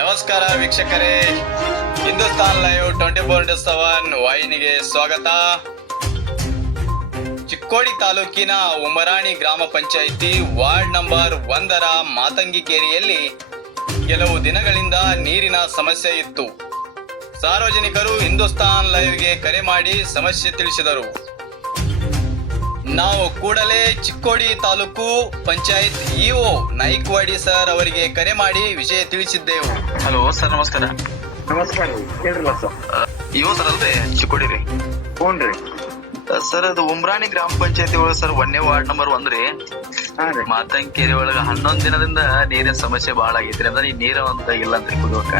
ನಮಸ್ಕಾರ ವೀಕ್ಷಕರೇ, ಹಿಂದೂಸ್ತಾನ್ ಲೈವ್ 24/7 ವಾಹಿನಿಗೆ ಸ್ವಾಗತ. ಚಿಕ್ಕೋಡಿ ತಾಲೂಕಿನ ಉಮರಾಣಿ ಗ್ರಾಮ ಪಂಚಾಯಿತಿ ವಾರ್ಡ್ ನಂಬರ್ 1ರ ಮಾತಂಗಿಕೇರಿಯಲ್ಲಿ ಕೆಲವು ದಿನಗಳಿಂದ ನೀರಿನ ಸಮಸ್ಯೆ ಇತ್ತು. ಸಾರ್ವಜನಿಕರು ಹಿಂದೂಸ್ತಾನ್ ಲೈವ್ಗೆ ಕರೆ ಮಾಡಿ ಸಮಸ್ಯೆ ತಿಳಿಸಿದರು. ನಾವು ಕೂಡಲೇ ಚಿಕ್ಕೋಡಿ ತಾಲೂಕು ಪಂಚಾಯತ್ ಇಒ ನಾಯ್ಕವಾಡಿ ಸರ್ ಅವರಿಗೆ ಕರೆ ಮಾಡಿ ವಿಷಯ ತಿಳಿಸಿದ್ದೆವು. ಹಲೋ ಸರ್, ನಮಸ್ಕಾರ. ನಮಸ್ಕಾರ ಹೇಳ್ರಲ್ಲ ಸರ್. ಇವ ಸರ್ ಅಲ್ರಿ, ಚಿಕ್ಕೋಡಿ ರೀ. ಹ್ಞೂನ್ರಿ ಸರ್, ಅದು ಉಮ್ರಾಣಿ ಗ್ರಾಮ ಪಂಚಾಯತಿ ಒಳಗ ಸರ್ 1ನೇ ವಾರ್ಡ್ ನಂಬರ್ 1 ರೀ. ಹಾ ರೀ. ಮಾತಂಗೇರಿ ಒಳಗ 11 ದಿನದಿಂದ ನೀರಿನ ಸಮಸ್ಯೆ ಬಹಳ ಆಗೈತ್ರಿ. ಅಂದ್ರೆ ಈ ನೀರ ಅಂತ ಇಲ್ಲ ಅಂತ್ರಿ ಕುಡಿಯೋಕ.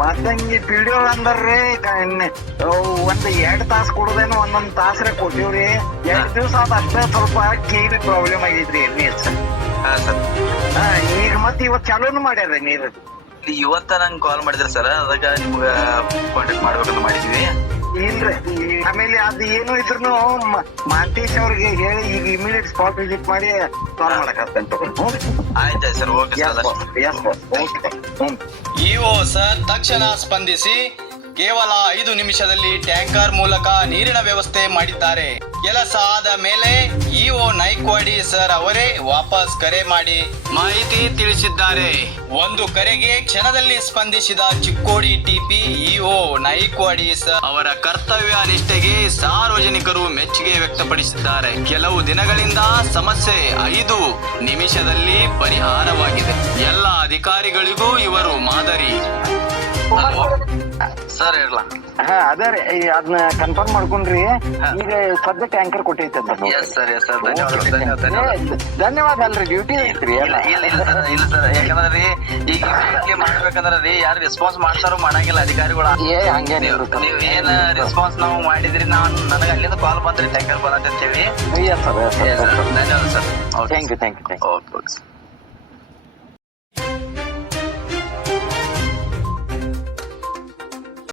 ಮಾತಂಗಿ ಪಿಡಿಯೋ ಅಂದ್ರಿ ಒಂದ್ 2 ತಾಸು ಕೊಡೋದೇನು ಒಂದೊಂದ್ ತಾಸ್ರೆ ಕೊಟ್ಟಿವ್ರಿ. 2 ದಿವಸ ಆದ ಅಷ್ಟೇ ಸ್ವಲ್ಪ ಕೀರಿ ಪ್ರಾಬ್ಲಮ್ ಆಗೈತ್ರಿ ಎಣ್ಣೆ ಹೆಚ್ಚ. ಹಾ ಸರ್. ಈಗ ಮತ್ತೆ ಇವತ್ ಚಾಲೂನು ಮಾಡ್ಯಾರ ನೀರು. ಇವತ್ತ ನಂಗೆ ಕಾಲ್ ಮಾಡಿದ್ರಿ ಸರ್, ಅದಕ್ಕ ನಿಮ್ಗ ಕಾಂಟ್ಯಾಕ್ಟ್ ಮಾಡ್ಬೇಕಂತ ಮಾಡಿದ್ವಿ. ಇಲ್ರಿ, ಆಮೇಲೆ ಅದು ಏನು ಇದ್ರು ಮಾಂತೇಶ್ ಅವ್ರಿಗೆ ಹೇಳಿ ಈಗ ಇಮಿಡಿಯೇಟ್ ಸ್ಪಾಟ್ ವಿಸಿಟ್ ಮಾಡಿ ಕಾಲ್ ಮಾಡಕತ್ತಂತ. ಆಯ್ತಾಯ್ತು sir, okay sir. EO sir ತಕ್ಷಣ ಸ್ಪಂದಿಸಿ ಕೇವಲ 5 ನಿಮಿಷದಲ್ಲಿ ಟ್ಯಾಂಕರ್ ಮೂಲಕ ನೀರಿನ ವ್ಯವಸ್ಥೆ ಮಾಡಿದ್ದಾರೆ. ಕೆಲಸ ಆದ ಮೇಲೆ ಇಒ ನಾಯ್ಕವಾಡಿ ಸರ್ ಅವರೇ ವಾಪಸ್ ಕರೆ ಮಾಡಿ ಮಾಹಿತಿ ತಿಳಿಸಿದ್ದಾರೆ. ಒಂದು ಕರೆಗೆ ಕ್ಷಣದಲ್ಲಿ ಸ್ಪಂದಿಸಿದ Chikkodi TP EO Naikwadi sir ಅವರ ಕರ್ತವ್ಯ ನಿಷ್ಠೆಗೆ ಸಾರ್ವಜನಿಕರು ಮೆಚ್ಚುಗೆ ವ್ಯಕ್ತಪಡಿಸಿದ್ದಾರೆ. ಕೆಲವು ದಿನಗಳಿಂದ ಸಮಸ್ಯೆ 5 ನಿಮಿಷದಲ್ಲಿ ಪರಿಹಾರವಾಗಿದೆ. ಎಲ್ಲ ಅಧಿಕಾರಿಗಳಿಗೂ ಇವರು ಮಾದರಿ. ಸರ್ ಹೇಳ. ಅದೇ ರೀ, ಅದನ್ನ ಕನ್ಫರ್ಮ್ ಮಾಡ್ಕೊಂಡ್ರಿ. ಈಗ ಸದ್ಯ ಟ್ಯಾಂಕರ್ ಕೊಟ್ಟೈತೆ. ಎಸ್ ಸರ್, ಎಸ್ ಸರ್, ಧನ್ಯವಾದ. ಧನ್ಯವಾದ ಅಲ್ರಿ, ಡ್ಯೂಟಿ ಐತ್ರಿ. ಇಲ್ಲ ಸರ್, ಯಾಕಂದ್ರೆ ಈಗ ಮಾಡ್ಬೇಕಂದ್ರ ರೀ ಯಾರು ರೆಸ್ಪಾನ್ಸ್ ಮಾಡ್ತಾರೋ ಮಾಡಂಗಿಲ್ಲ ಅಧಿಕಾರಿಗಳು. ನೀವ್ ಏನ್ ರೆಸ್ಪಾನ್ಸ್ ನಾವು ಮಾಡಿದ್ರಿ, ನನಗೆ ಅಲ್ಲಿಂದ ಕಾಲ್ ಬಂದ್ರಿ ಟ್ಯಾಂಕರ್ ಬಂದ ಅಂತ ಹೇಳಿ. ಧನ್ಯವಾದ ಸರ್. ಧನ್ಯವಾದ ಸರ್. Thank you. ಓಕೆ.